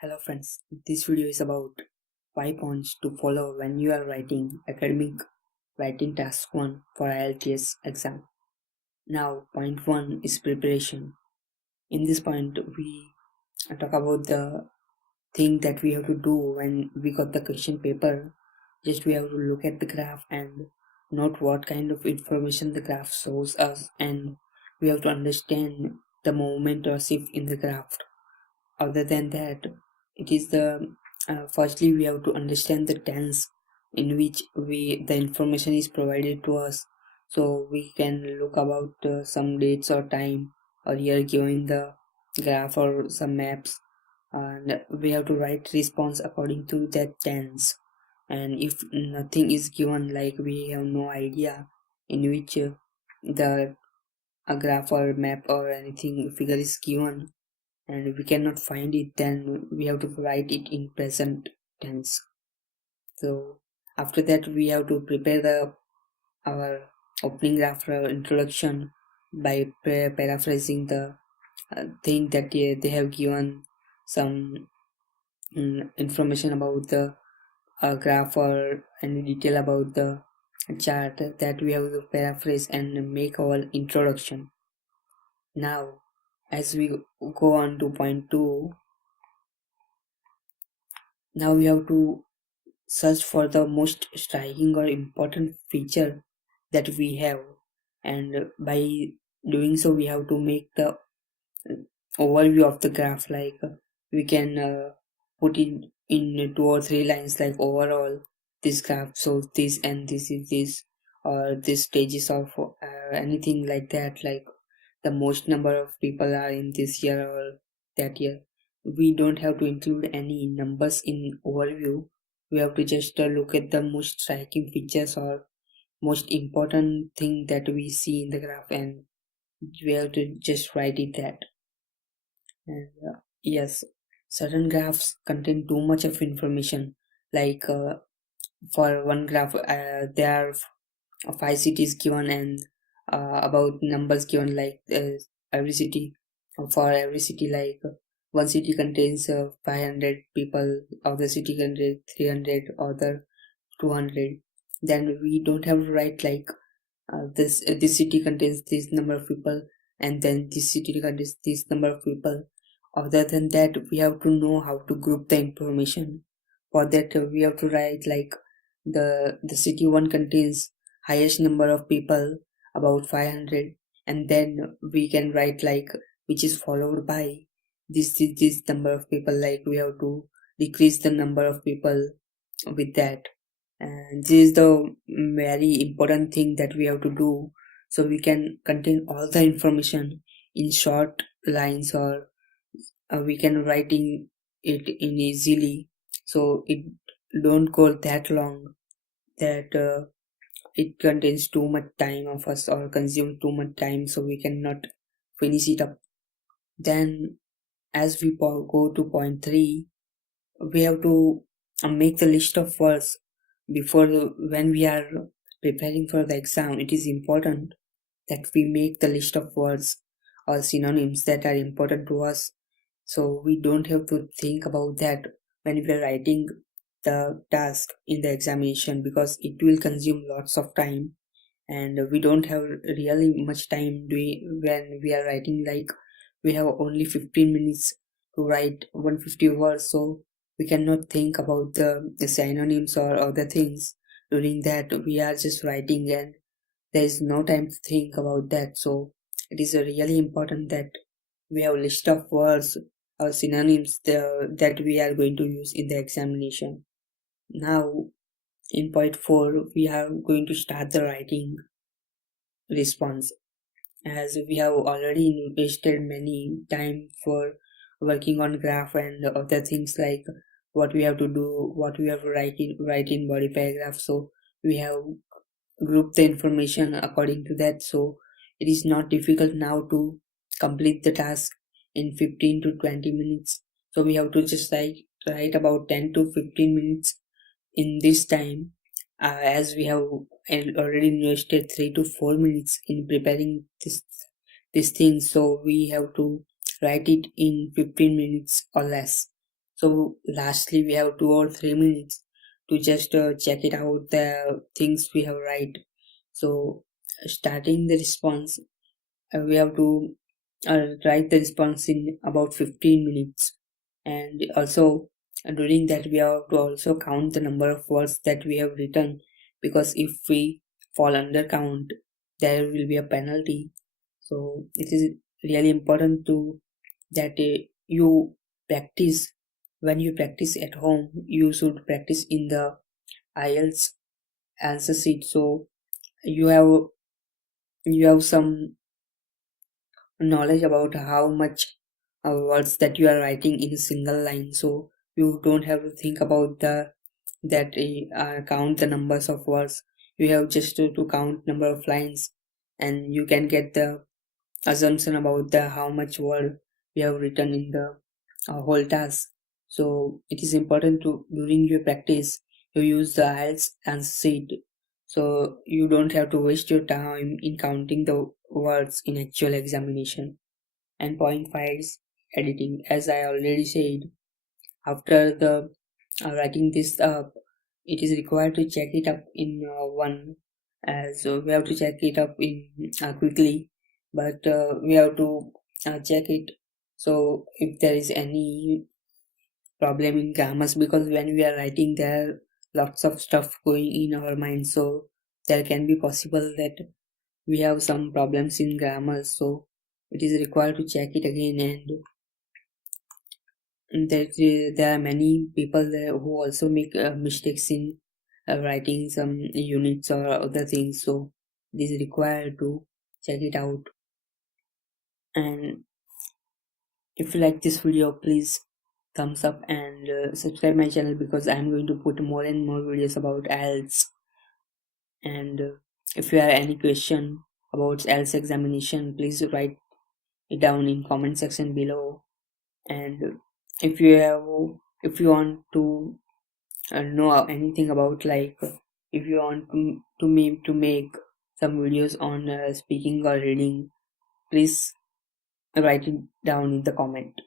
Hello friends, this video is about 5 points to follow when you are writing academic writing task 1 for IELTS exam. Now point 1 is preparation. In this point we talk about the thing that we have to do when we got the question paper. Just we have to look at the graph and note what kind of information the graph shows us, and we have to understand the movement or shift in the graph. Other than that, it is the firstly we have to understand the tense in which the information is provided to us, so we can look about some dates or time or year given the graph or some maps, and we have to write response according to that tense. And if nothing is given, like we have no idea in which the a graph or map or anything figure is given, and we cannot find it, then we have to write it in present tense. So after that we have to prepare our opening graph introduction by paraphrasing the thing that they have given some information about the graph or any detail about the chart, that we have to paraphrase and make our introduction. Now as we go on to point 2, now we have to search for the most striking or important feature that we have, and by doing so we have to make the overview of the graph, like we can put it in 2 or 3 lines, like overall this graph shows this and this is this, or this stages of anything like that, like the most number of people are in this year or that year. We don't have to include any numbers in overview. We have to just look at the most striking features or most important thing that we see in the graph, and we have to just write it that. And yes, certain graphs contain too much of information, like for one graph there are 5 cities given, and about numbers given, like every city, for every city, like one city contains 500 people, other city contains 300, other 200. Then we don't have to write like this city contains this number of people, and then this city contains this number of people. Other than that, we have to know how to group the information. For that we have to write like the city 1 contains highest number of people, about 500, and then we can write like which is followed by this number of people, like we have to decrease the number of people with that. And this is the very important thing that we have to do, so we can contain all the information in short lines, or we can writing it in easily, so it don't go that long that it contains too much time of us or consume too much time, so we cannot finish it up. Then as we go to point 3, we have to make the list of words before when we are preparing for the exam. It is important that we make the list of words or synonyms that are important to us, so we don't have to think about that when we are writing the task in the examination, because it will consume lots of time, and we don't have really much time when we are writing, like we have only 15 minutes to write 150 words, so we cannot think about the synonyms or other things. During that we are just writing, and there is no time to think about that. So it is really important that we have a list of words or synonyms that we are going to use in the examination. Now in point 4 we are going to start the writing response, as we have already invested many time for working on graph and other things, like what we have to do, what we have to write in body paragraph. So we have grouped the information according to that, so it is not difficult now to complete the task in 15 to 20 minutes. So we have to just write about 10 to 15 minutes in this time, as we have already invested 3 to 4 minutes in preparing this thing, so we have to write it in 15 minutes or less. So lastly, we have 2 or 3 minutes to just check it out the things we have write. So starting the response, we have to write the response in about 15 minutes, and also during that we have to also count the number of words that we have written, because if we fall under count, there will be a penalty. So it is really important to that you practice. When you practice at home, you should practice in the IELTS answer sheet, so you have some knowledge about how much words that you are writing in a single line, so you don't have to think about the that count the numbers of words. You have just to count number of lines, and you can get the assumption about the how much word we have written in the whole task. So it is important to during your practice you use the IELTS answer sheet, so you don't have to waste your time in counting the words in actual examination. And point five is editing. As I already said, after the writing this up, it is required to check it up in one. So we have to check it up in quickly, but we have to check it. So if there is any problem in grammars, because when we are writing there are lots of stuff going in our mind, so there can be possible that we have some problems in grammar, so it is required to check it again. And there are many people there who also make mistakes in writing some units or other things, so it is required to check it out. And if you like this video, please thumbs up and subscribe my channel, because I'm going to put more and more videos about IELTS. And if you have any question about IELTS examination, please write it down in comment section below. And if you have if you want to know anything about, like, if you want to make some videos on speaking or reading, please write it down in the comment.